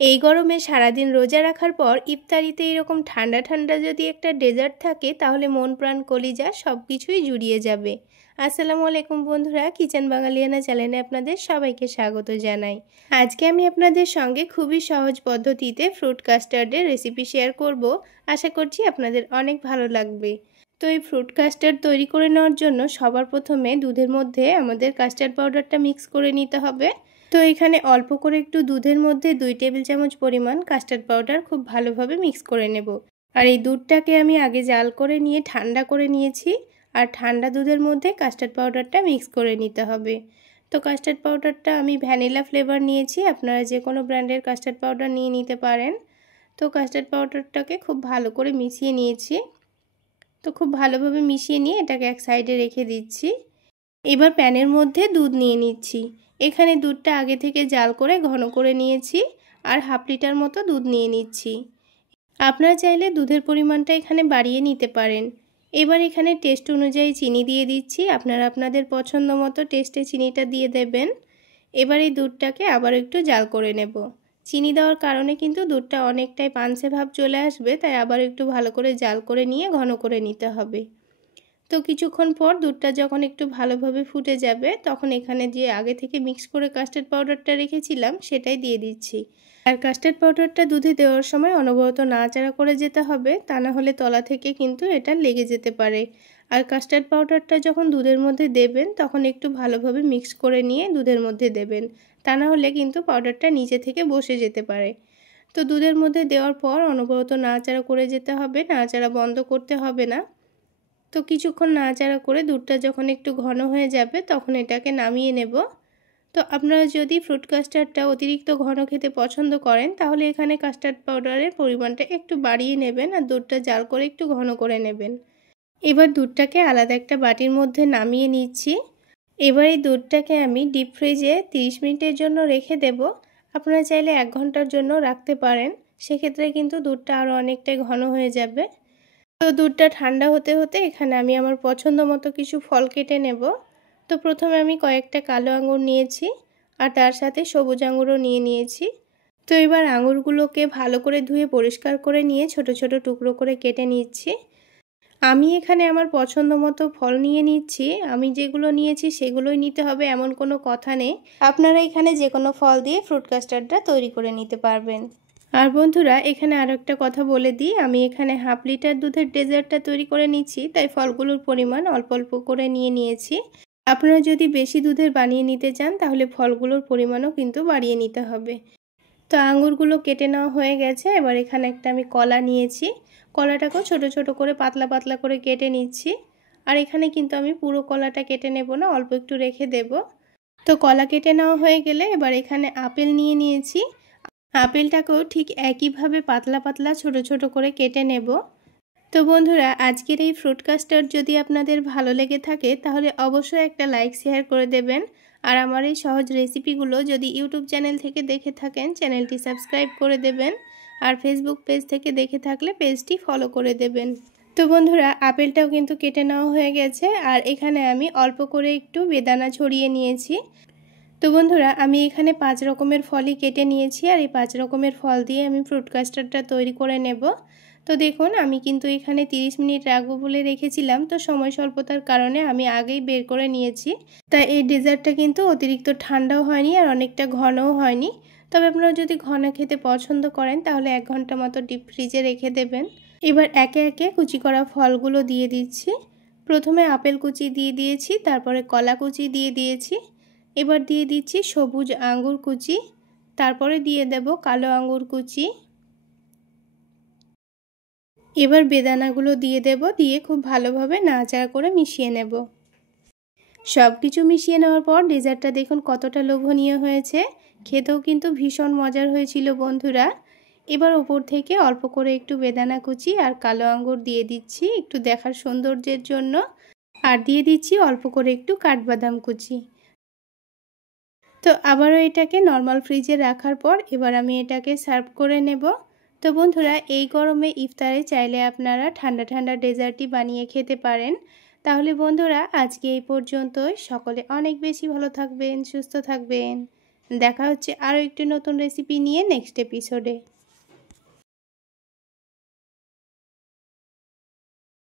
এই গরমে সারাদিন রোজা রাখার পর ইফতারিতে এরকম ঠান্ডা ঠান্ডা যদি একটা ডেজার্ট থাকে তাহলে মন প্রাণ কলিজা সব কিছুই জুড়িয়ে যাবে। আসসালামু আলাইকুম বন্ধুরা, কিচেন বাঙালিয়ানা চ্যানেলে আপনাদের সবাইকে স্বাগত জানাই। আজকে আমি আপনাদের সঙ্গে খুবই সহজ পদ্ধতিতে ফ্রুট কাস্টার্ডের রেসিপি শেয়ার করব। আশা করছি আপনাদের অনেক ভালো লাগবে। তো এই ফ্রুট কাস্টার্ড তৈরি করে নেওয়ার জন্য সবার প্রথমে দুধের মধ্যে আমাদের কাস্টার্ড পাউডারটা মিক্স করে নিতে হবে। তো এখানে অল্প করে একটু দুধের মধ্যে 2 টেবিল চামচ পরিমাণ কাস্টার্ড পাউডার খুব ভালোভাবে মিক্স করে নেব। আর এই দুধটাকে আমি আগে জাল করে নিয়ে ঠান্ডা করে নিয়েছি, আর ঠান্ডা দুধের মধ্যে কাস্টার্ড পাউডারটা মিক্স করে নিতে হবে। তো কাস্টার্ড পাউডারটা আমি ভ্যানিলা ফ্লেভার নিয়েছি, আপনারা যে কোনো ব্র্যান্ডের কাস্টার্ড পাউডার নিয়ে নিতে পারেন। তো কাস্টার্ড পাউডারটাকে খুব ভালো করে মিশিয়ে নিয়েছি। তো খুব ভালোভাবে মিশিয়ে নিয়ে এটাকে এক সাইডে রেখে দিচ্ছি। এবার প্যানের মধ্যে দুধ নিয়ে নিচ্ছি। এখানে দুধটা আগে থেকে জাল করে ঘন করে নিয়েছি, আর হাফ লিটার মতো দুধ নিয়ে নিচ্ছি। আপনারা চাইলে দুধের পরিমাণটা এখানে বাড়িয়ে নিতে পারেন। এবার এখানে টেস্ট অনুযায়ী চিনি দিয়ে দিচ্ছি, আপনারা আপনাদের পছন্দ মতো টেস্টে চিনিটা দিয়ে দেবেন। এবার এই দুধটাকে আবার একটু জাল করে নেব। চিনি দেওয়ার কারণে কিন্তু দুধটা অনেকটাই পানসে ভাব চলে আসবে, তাই আবার একটু ভালো করে জাল করে নিয়ে ঘন করে নিতে হবে। তো কিছুক্ষণ পর দুধটা যখন একটু ভালোভাবে ফুটে যাবে, তখন এখানে যে আগে থেকে মিক্স করে কাস্টার্ড পাউডারটা রেখেছিলাম সেটাই দিয়ে দিচ্ছি। আর কাস্টার্ড পাউডারটা দুধে দেওয়ার সময় অনবরত নাড়াচাড়া করে যেতে হবে, তা না হলে তলা থেকে কিন্তু এটা লেগে যেতে পারে। আর কাস্টার্ড পাউডারটা যখন দুধের মধ্যে দেবেন তখন একটু ভালোভাবে মিক্স করে নিয়ে দুধের মধ্যে দেবেন, তা না হলে কিন্তু পাউডারটা নিচে থেকে বসে যেতে পারে। তো দুধের মধ্যে দেওয়ার পর অনবরত নাড়াচাড়া করে যেতে হবে, নাড়াচাড়া বন্ধ করতে হবে না। তো কিছুক্ষণ নাড়াচাড়া করে দুধটা যখন একটু ঘন হয়ে যাবে তখন এটাকে নামিয়ে নেব। তো আপনারা যদি ফ্রুট কাস্টার্ডটা অতিরিক্ত ঘন খেতে পছন্দ করেন তাহলে এখানে কাস্টার্ড পাউডারের পরিমাণটা একটু বাড়িয়ে নেবেন, আর দুধটা জাল করে একটু ঘন করে নেবেন। এবার দুধটাকে আলাদা একটা বাটির মধ্যে নামিয়ে নিচ্ছি। এবার এই দুধটাকে আমি ডিপ ফ্রিজে 30 মিনিটের জন্য রেখে দেব। আপনারা চাইলে 1 ঘন্টার জন্য রাখতে পারেন, সেক্ষেত্রে কিন্তু দুধটা আরও অনেকটাই ঘন হয়ে যাবে। তো দুধটা ঠান্ডা হতে হতে এখানে আমি আমার পছন্দ মতো কিছু ফল কেটে নেব। তো প্রথমে আমি কয়েকটা কালো আঙুর নিয়েছি, আর তার সাথে সবুজ আঙুরও নিয়েছি। তো এবার আঙুরগুলোকে ভালো করে ধুয়ে পরিষ্কার করে নিয়ে ছোট ছোট টুকরো করে কেটে নিচ্ছি। আমি এখানে আমার পছন্দ মতো ফল নিয়ে নিচ্ছি। আমি যেগুলো নিয়েছি সেগুলোই নিতে হবে এমন কোনো কথা নেই, আপনারা এখানে যে কোনো ফল দিয়ে ফ্রুট কাস্টার্ডটা তৈরি করে নিতে পারবেন। আর বন্ধুরা, এখানে আরও একটা কথা বলে দিই, আমি এখানে হাফ লিটার দুধের ডেজার্টটা তৈরি করে নিচ্ছি, তাই ফলগুলোর পরিমাণ অল্প অল্প করে নিয়েছি। আপনারা যদি বেশি দুধের বানিয়ে নিতে চান তাহলে ফলগুলোর পরিমাণও কিন্তু বাড়িয়ে নিতে হবে। তো আঙুরগুলো কেটে নেওয়া হয়ে গেছে। এবার এখানে একটা আমি কলা নিয়েছি, কলাটাকেও ছোট ছোট করে পাতলা পাতলা করে কেটে নিচ্ছি। আর এখানে কিন্তু আমি পুরো কলাটা কেটে নেব না, অল্প একটু রেখে দেব। তো কলা কেটে নেওয়া হয়ে গেলে এবার এখানে আপেল নিয়েছি। আপেলটাকেও ঠিক একইভাবে পাতলা পাতলা ছোট ছোট করে কেটে নেব। তো বন্ধুরা, আজকের এই ফ্রুট কাস্টার্ড যদি আপনাদের ভালো লেগে থাকে তাহলে অবশ্যই একটা লাইক শেয়ার করে দেবেন। আর আমার এই সহজ রেসিপিগুলো যদি ইউটিউব চ্যানেল থেকে দেখে থাকেন চ্যানেলটি সাবস্ক্রাইব করে দেবেন, আর ফেসবুক পেজ থেকে দেখে থাকলে পেজটি ফলো করে দেবেন। তো বন্ধুরা, আপেলটাও কিন্তু কেটে নেওয়া হয়ে গেছে, আর এখানে আমি অল্প করে একটু বেদানা ছড়িয়ে নিয়েছি। তো বন্ধুরা, আমি এখানে 5 রকমের ফলই কেটে নিয়েছি, আর এই 5 রকমের ফল দিয়ে আমি ফ্রুট কাস্টার্ডটা তৈরি করে নেব। তো দেখুন, আমি কিন্তু এখানে 30 মিনিট রাখবো বলে রেখেছিলাম, তো সময় স্বল্পতার কারণে আমি আগেই বের করে নিয়েছি। তাই এই ডেজার্টটা কিন্তু অতিরিক্ত ঠান্ডাও হয়নি আর অনেকটা ঘনও হয়নি। তবে আপনারা যদি ঘন খেতে পছন্দ করেন তাহলে 1 ঘন্টা মতো ডিপ ফ্রিজে রেখে দেবেন। এবার একে একে কুচি করা ফলগুলো দিয়ে দিচ্ছি। প্রথমে আপেল কুচি দিয়ে দিয়েছি, তারপরে কলা কুচি দিয়ে দিয়েছি। এবার দিয়ে দিচ্ছি সবুজ আঙ্গুর কুচি, তারপরে দিয়ে দেব কালো আঙ্গুর কুচি। এবার বেদানাগুলো দিয়ে দেব, দিয়ে খুব ভালোভাবে নাড়াচাড়া করে মিশিয়ে নেব। সব কিছু মিশিয়ে নেওয়ার পর ডেজার্টটা দেখুন কতটা লোভনীয় হয়েছে, খেতেও কিন্তু ভীষণ মজার হয়েছিল বন্ধুরা। এবার ওপর থেকে অল্প করে একটু বেদানা কুচি আর কালো আঙ্গুর দিয়ে দিচ্ছি একটু দেখার সৌন্দর্যের জন্য, আর দিয়ে দিচ্ছি অল্প করে একটু কাঠবাদাম কুচি। তো আবারও এটাকে নর্মাল ফ্রিজে রাখার পর এবার আমি এটাকে সার্ভ করে নেব। তো বন্ধুরা, এই গরমে ইফতারে চাইলে আপনারা ঠান্ডা ঠান্ডা ডেজার্টই বানিয়ে খেতে পারেন। তাহলে বন্ধুরা, আজকে এই পর্যন্তই। সকলে অনেক বেশি ভালো থাকবেন, সুস্থ থাকবেন। দেখা হচ্ছে আরও একটি নতুন রেসিপি নিয়ে নেক্সট এপিসোডে।